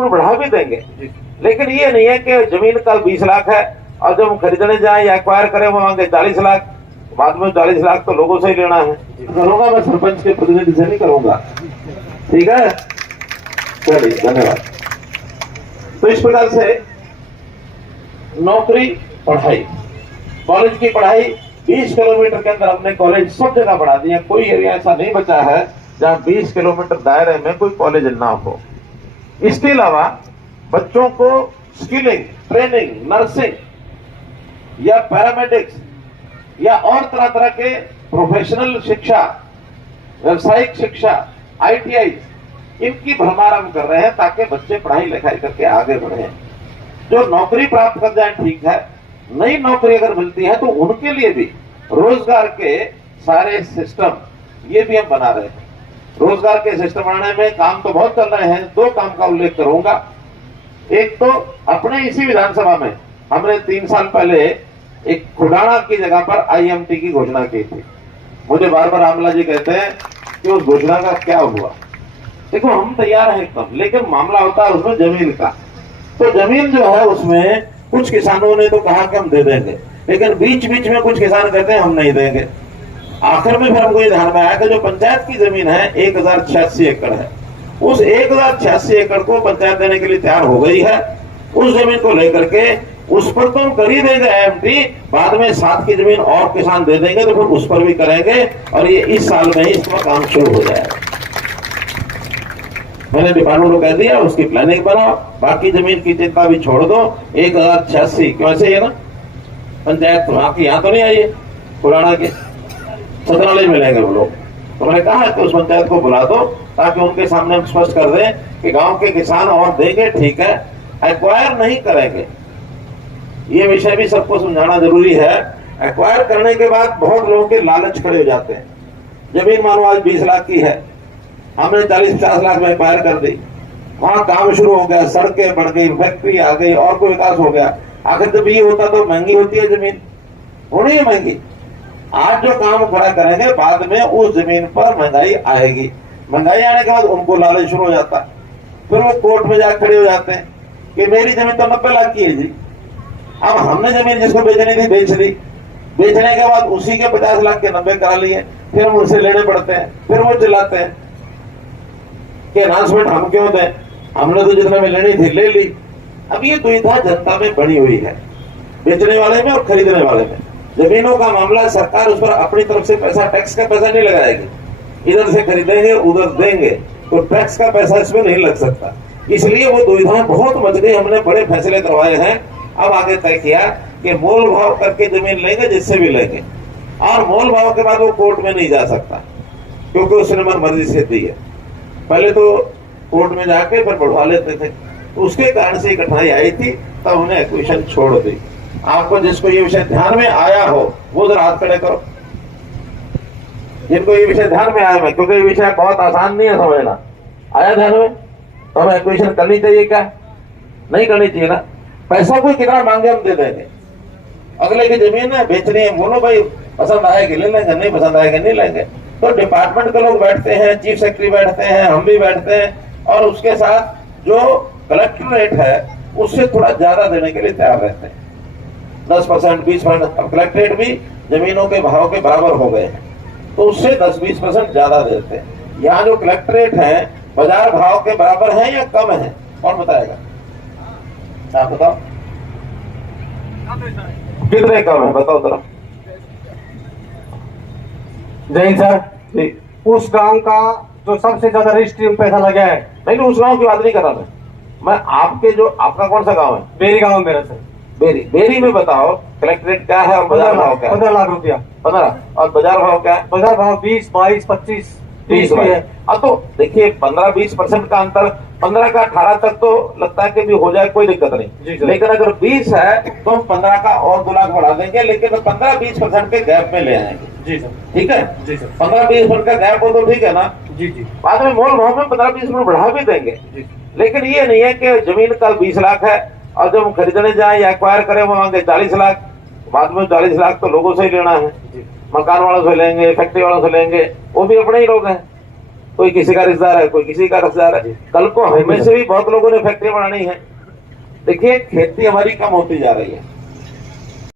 बढ़ा भी देंगे, लेकिन ये नहीं है कि जमीन का 20 लाख है और जब हम खरीदने जाए या एक्वायर करें वो मांगे 40 लाख, बाद में 40 लाख तो लोगों से ही लेना है। करूंगा मैं सरपंच के प्रतिनिधि से नहीं करूंगा, ठीक है। चलिए धन्यवाद। तो इस प्रकार से नौकरी, पढ़ाई, कॉलेज की पढ़ाई 20 किलोमीटर के अंदर हमने कॉलेज सब जगह बढ़ा दिया। कोई एरिया ऐसा नहीं बचा है जहां 20 किलोमीटर दायरे में कोई कॉलेज ना हो। इसके अलावा बच्चों को स्किलिंग, ट्रेनिंग, नर्सिंग या पैरामेडिक्स या और तरह तरह के प्रोफेशनल शिक्षा, व्यावसायिक शिक्षा, ITI, इनकी भ्रमारंभ कर रहे हैं ताकि बच्चे पढ़ाई लिखाई करके आगे बढ़े। जो नौकरी प्राप्त कर जाए ठीक है, नई नौकरी अगर मिलती है तो उनके लिए भी रोजगार के सारे सिस्टम ये भी हम बना रहे हैं। रोजगार के सिस्टम बनाने में काम तो बहुत चल रहे हैं। 2 काम का उल्लेख करूंगा। एक तो अपने इसी विधानसभा में हमने 3 साल पहले एक खुडाना की जगह पर IMT की घोषणा की थी। मुझे बार बार आमला जी कहते हैं कि उस घोषणा का क्या हुआ। देखो हम तैयार हैं एकदम, लेकिन मामला होता है उसमें जमीन का। तो जमीन जो है उसमें कुछ किसानों ने तो कहा कि हम दे देंगे, लेकिन बीच बीच में कुछ किसान कहते हैं हम नहीं देंगे। आखिर में फिर हमको ये ध्यान में आया कि जो पंचायत की जमीन है 1086 एकड़ है, उस 1086 एकड़ को पंचायत देने के लिए तैयार हो गई है। उस जमीन को लेकर के उस पर तो कर ही देंगे IMT, बाद में 7 की जमीन और किसान दे देंगे तो फिर उस पर भी करेंगे और ये इस साल में ही इसका काम शुरू हो जाएगा। मैंने डिपार्टमेंट को कह दिया उसकी प्लानिंग बनाओ, बाकी जमीन की चिंता भी छोड़ दो। 1086 क्यों ऐसे है ना, पंचायत वहां की यहाँ तो नहीं आई है, पुराना के सतनाली मिलेंगे वो लोग। तो मैंने कहा है कि उस पंचायत को बुला दो ताकि उनके सामने हम स्पष्ट कर दें कि गांव के किसान और देंगे ठीक है, एक्वायर नहीं करेंगे। ये विषय भी सबको समझाना जरूरी है। एक्वायर करने के बाद बहुत लोगों के लालच खड़े हो जाते हैं। जमीन मानो आज 20 लाख की है, हमने 40-50 लाख में एक्वायर कर दी, वहां काम शुरू हो गया, सड़कें बढ़ गई, फैक्ट्री आ गई और कोई विकास हो गया। आखिर जब ये होता तो महंगी होती है जमीन, होनी है महंगी। आज जो काम खड़ा करेंगे बाद में उस जमीन पर महंगाई आएगी। महंगाई आने के बाद उनको लालच शुरू हो जाता है, फिर वो कोर्ट में जाकर खड़े हो जाते हैं कि मेरी जमीन तो 90 लाख की है जी। अब हमने जमीन जिसको बेचनी थी बेच दी, बेचने के बाद उसी के 50 लाख के 90 करा लिए, फिर हम उनसे लेने पड़ते हैं, फिर वो चिल्लाते हैं कि अनाउंसमेंट हम क्यों दें, हमने तो जितना में लेनी थी ले ली। अब ये दुविधा जनता में बनी हुई है, बेचने वाले में और खरीदने वाले में। जमीनों का मामला सरकार उस पर अपनी तरफ से पैसा, टैक्स का पैसा नहीं लगाएगी, इधर से खरीदेंगे उधर देंगे, तो टैक्स का पैसा इसमें नहीं लग सकता। इसलिए वो दुविधाएं बहुत मच गई। हमने बड़े फैसले करवाए हैं। अब आगे तय किया कि मोल भाव करके जमीन लेंगे जिससे भी लेंगे, और मोल भाव के बाद वो कोर्ट में नहीं जा सकता क्योंकि उसने मन मर्जी से दी है। पहले तो कोर्ट में जाके फिर बढ़वा लेते थे, उसके कारण से कठिनाई आई थी, तब उन्हें एक्विजिशन छोड़ दी। आपको जिसको ये विषय ध्यान में आया हो वो जरा हाथ खड़े करो, जिनको ये विषय ध्यान में आया है, क्योंकि ये विषय बहुत आसान नहीं है समझना। आया ध्यान में तो हमें एक्विजिशन करनी चाहिए क्या, नहीं करनी चाहिए ना। पैसा कोई कितना मांगे हम दे देंगे। अगले की जमीन है बेचनी है, बोलो भाई पसंद आएगी ले लेंगे, नहीं पसंद आएगी नहीं लेंगे। तो डिपार्टमेंट के लोग बैठते हैं, चीफ सेक्रेटरी बैठते हैं, हम भी बैठते हैं, और उसके साथ जो कलेक्टरेट है उससे थोड़ा ज्यादा देने के लिए तैयार रहते हैं, 10%, 20%। अब कलेक्टरेट भी जमीनों के भाव के बराबर हो गए हैं, तो उससे 10-20% ज्यादा देते हैं। यहाँ जो कलेक्टरेट है बाजार भाव के बराबर है या कम है, कौन बताएगा? आप बताओ कितने कम है, बताओ जरा। जय सर, उस गांव का जो सबसे ज्यादा रजिस्ट्री में पैसा लगा है। नहीं, उस गांव की बात नहीं कर रहा मैं आपके जो, आपका कौन सा गांव है? बेरी गांव मेरा सर। बेरी में बताओ कलेक्टरेट क्या है और बाजार भाव क्या है? 15 लाख रुपया। 15, और बाजार भाव क्या है? बाजार भाव 20, 22, 25, 30 भी है। अब तो देखिए 15-20% का अंतर, 15 का 18 तक तो लगता है कि भी हो जाए, कोई दिक्कत नहीं। लेकिन अगर 20 है तो हम 15 का और 2 लाख बढ़ा देंगे, लेकिन 15-20% के गैप में ले आएंगे। जी सर। ठीक है जी सर। 15-20% का गैप हो तो ठीक है ना। जी जी। बाद में मोल भाव में 15-20% बढ़ा भी देंगे, लेकिन ये नहीं है कि जमीन का 20 लाख है और जब हम खरीदने जाए या एक्वायर करें वो मांगे 40 लाख, बाद में 40 लाख तो लोगों से ही लेना है। मकान वालों से लेंगे, फैक्ट्री वालों से लेंगे, वो भी अपने ही लोग हैं। कोई किसी का रिश्तेदार है, कोई किसी का रिश्तेदार है। कल को हमें से भी बहुत लोगों ने फैक्ट्री बनानी है। देखिए खेती हमारी कम होती जा रही है।